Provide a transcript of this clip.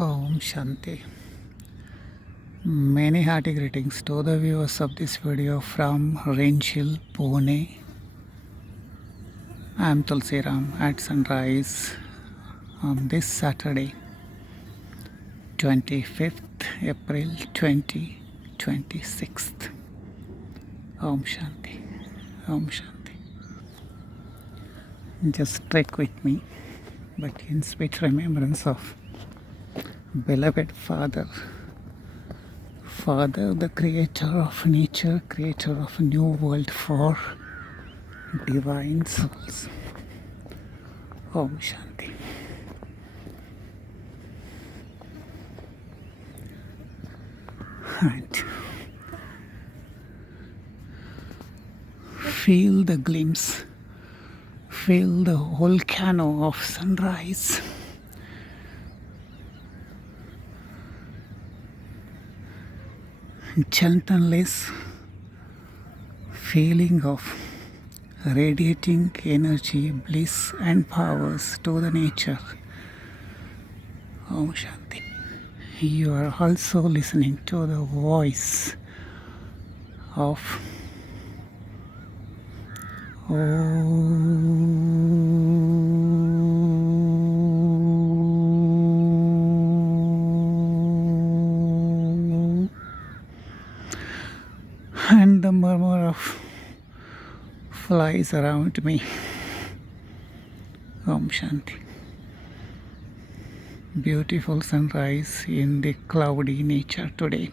Om Shanti. Many hearty greetings to the viewers of this video from Hill, Pune. I am Tulsiram at sunrise on this Saturday, 25th April 2026. Om Shanti. Om Shanti. Just trek with me, but in sweet remembrance of beloved Father, the creator of nature, creator of a new world for divine souls. Om Shanti. And feel the glimpse, feel the volcano of sunrise. Gentleness, feeling of radiating energy, bliss and powers to the nature. Om Shanti. You are also listening to the voice of and the murmur of flies around me. Om Shanti. Beautiful sunrise in the cloudy nature today.